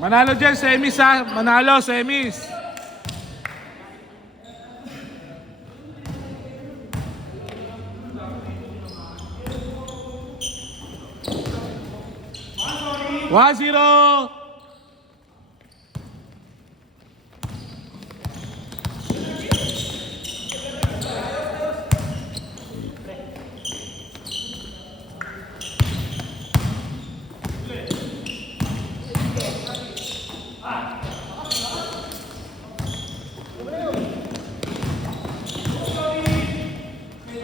Manalo dyan, semis ha. Manalo, semis. One zero.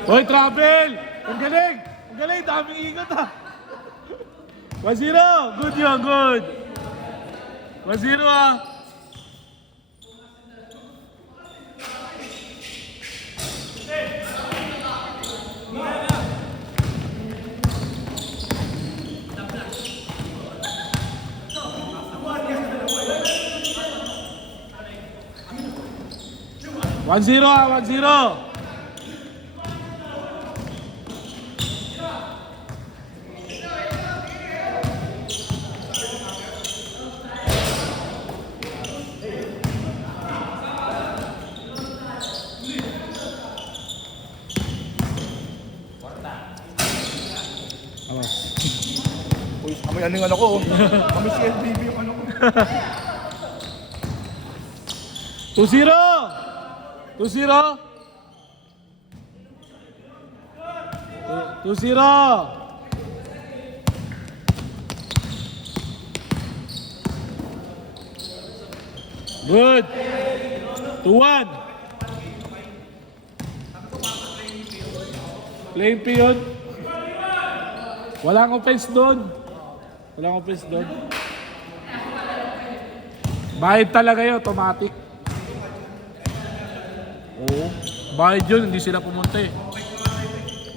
Hoy, travel! Ang galing! Ang galing! Daming ikot ha! 1-0! Good yun, good! 1-0 ha! One zero, 1-0. Uy, amoy ano yung ano ko. Amoy si LBB yung ano ko. 2-0! 2-0! 2-0! Good! 2-1! Playing field. Walang offense doon. Walang offense doon. Bayad talaga yun, automatic. Oo. Bayad yun, hindi sila pumunta eh.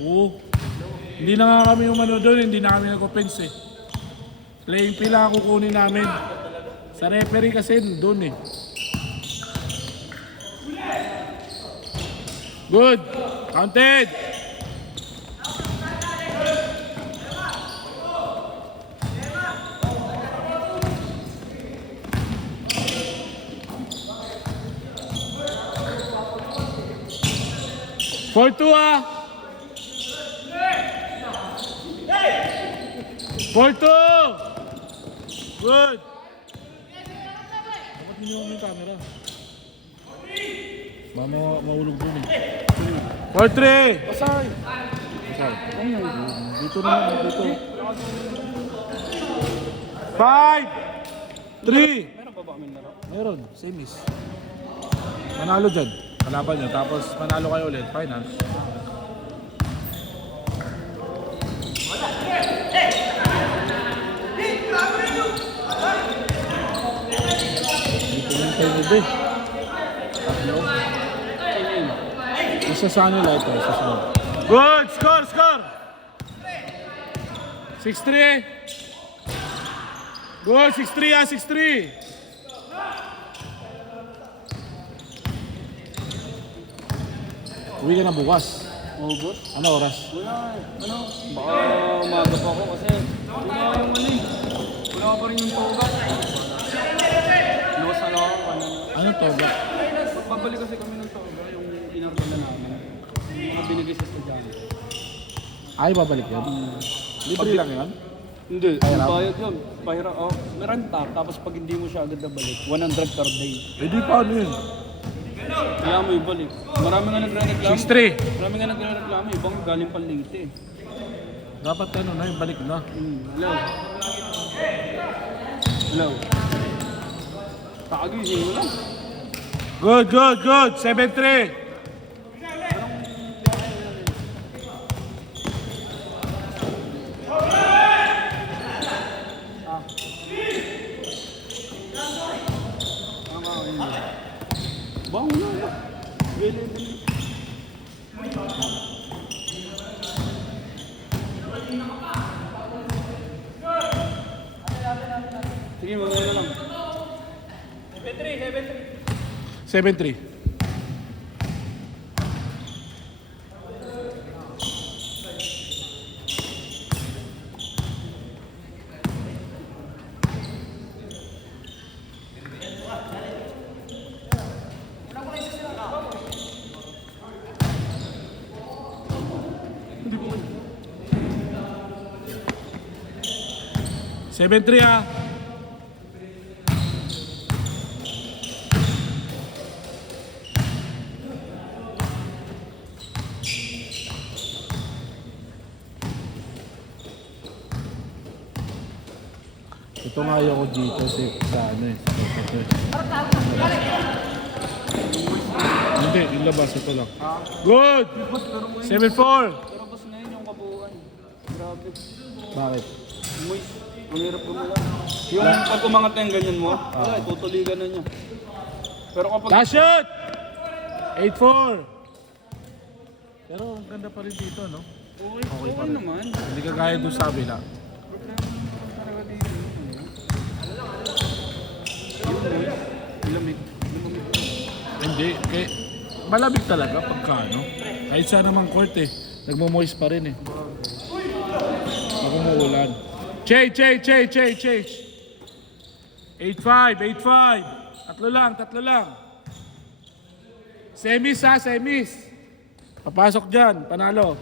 Oo. Hindi na nga kami umano doon, hindi na kami nag-offense eh. Playing field lang kukunin namin. Sa referee kasi doon eh. Good. Counted. For 2 ah. For 2. Good. Bakit hindi mo yung camera? Mahulog dun eh. For 3. Pasay! Pasay. Dito na, dito. 5. 3. Meron pa ba kami laro? Meron, semis. Manalo dyan. Kalaban nyo, tapos manalo kayo ulit. Final. Dito yung kayo nito eh. Isa sa nila ito, isa sa nila. Good! Score! Score! 6-3. Good! 6-3 ah! 6-3. Uwi ka na bukas. Oo, boss. Ano oras? Wala, ano, baka umaga pa ako kasi wala yung mali. Wala pa rin yung toga. Luwas na lang ako ano. Ano to ba? Pagbabalik kasi kami ng toga, yung inarto na namin. Yung mga binigay sa estudyante. Ay, babalik yun? Libre lang yun? Hindi, Pahiram? bayad yun. Pahiram, oh, may renta. Tapos pag hindi mo siya agad nabalik, 100 per day. Eh di paano yun? Kaya mo ibalik. Marami nga nagre-reklamo. 6-3. Marami nga nagre-reklamo. Ibang galing pang Leyte. Dapat ano na, yung balik na. Hello. Hello. Kakagising mo lang. Good, good, good. 7-3. Bango na ba? Sige, mamaya na lang. 7-3. 7-3 ah. Ito nga ayaw ko dito sa ano eh. Hindi, yung labas. Ito lang. Good! 7-4! Pero boss na yun yung kabuuan. Grabe. Bakit? Moist. Ang hirap gumawa. Yung pag umangat na yung ganyan mo, wala, tutuligan na niya. Pero kapag... Last shot! 8-4! Pero ang ganda pa rin dito, no? Okay pa rin. naman. Hindi ka gaya doon sa kabila. Talaga dito. Lamig. Hindi. Kaya malamig talaga pagka, no? Kahit saan naman court eh. Nagmo-moist pa rin eh. Ako umuulan. Change. 8-5. Tatlo lang. Semis ha, semis. Papasok dyan, panalo.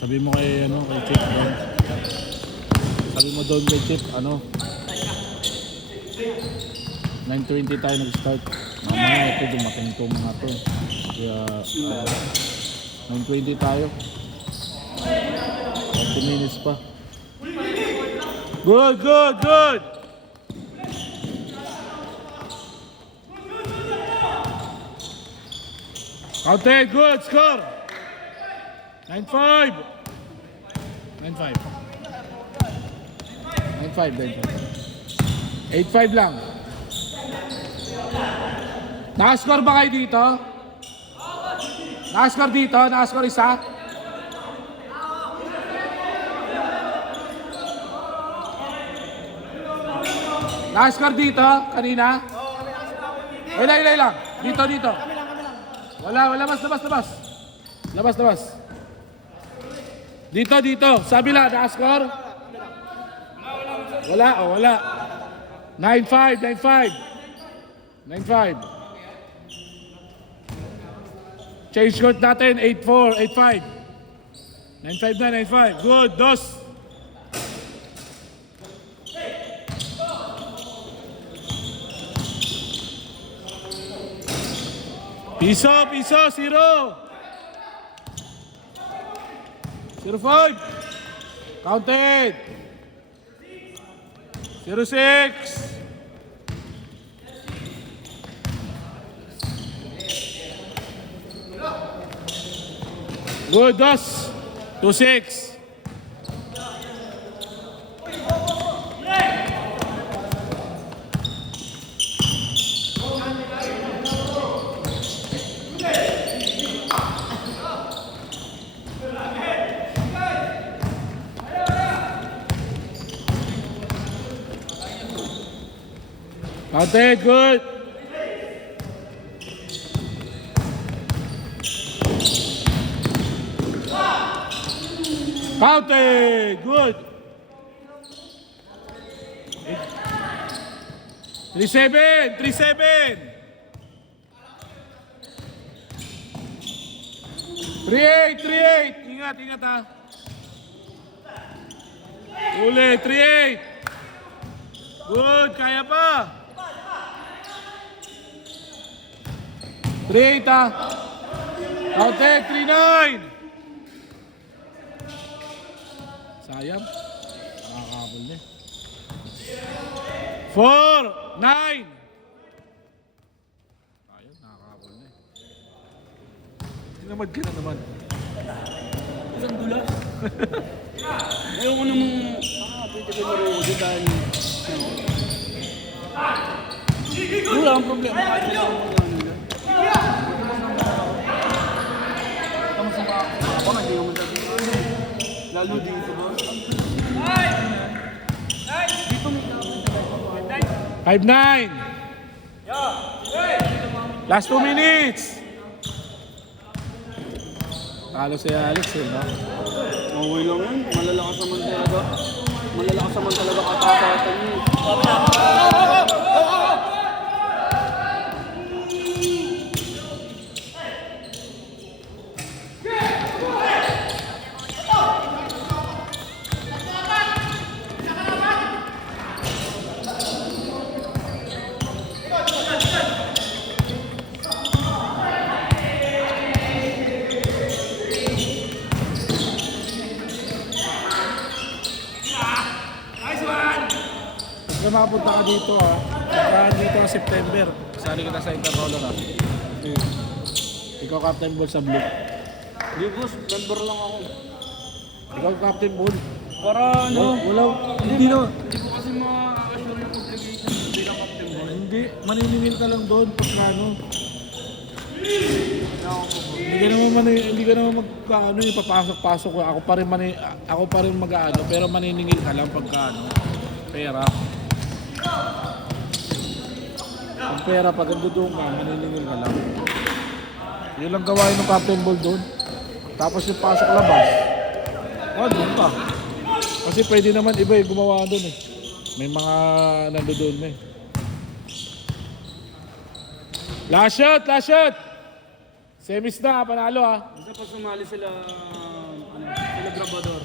Sabi mo kay Chip doon. Sabi mo doon kay Chip, 9:20 tayo nag-start. Mamaya ito dumating itong mga to. Kaya 9:20 tayo. 40 minutes pa. Good! Counted, good, score! 9-5. 8-5 lang. Nakascore ba kayo dito? Nakascore dito? Nakascore isa? Nakascore dito? Kanina? Ilay lang. Dito. Wala. Labas. Dito. Sabi lang, nakascore? Wala. 9-5. Change court natin, 8-4, 8-5. 9-5 na, 9-5. Good, dos. Piso, 0. 0-5. Counted. 0-6. Good, dos. 2-6. Counted, good. Counted, good. 3-7. 3-8. Ingat ha. Uli, 3-8. Good, kaya pa. 3-8 ha. Counted, 3-9. Sayang. Nakakabol na eh. 4-9. Ayun, nakakabol na eh. Tinamad ka na naman. Isang dula. Ayaw ko namang pwede ko marunod dahil wala ang problema. Kahit wala akong mga nila. Tama sa mga ako na hindi naman sabi. Lalo dito ba? Dito may 5-9. Last 2 minutes. Nakalo si Alex eh, no? Okay lang yan. Malalakas naman talaga. Malalakas naman talaga katatatan niya. Pag makapunta ka dito ha, pagkaan dito ng September, sali kita sa Interroller ha. Ikaw Captain Ball sa Blue. Di boss, member lang ako. Ikaw Captain Ball. Para ano? Wala, hindi na. Hindi ko kasi ma-assure yung obligation bilang captain mo. Hindi, maniningil ka lang doon pagka ano. Hindi ka naman magkaano yung papasok-pasok ko. Ako pa rin mag-aano, pero maniningil ka lang pagka ano. Pera. Ang pera pag doon ka, maniningil ka lang. Yun lang gawain ng Captain Ball doon. Tapos yung pasok labas. Doon ka. Kasi pwede naman iba yung gumawa doon eh. May mga nandoon na eh. Last shot! Last shot! Semis na, panalo ah. Basta pag sumali sila, sila Grabador.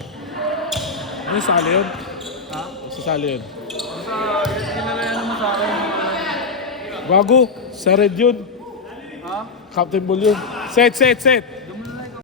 Ano sali yun? Ha? Sasali yun. Basta, pinalayan naman sa akin. Bago, sa red yun. Ha? Captain Ball yun. Set, set, set!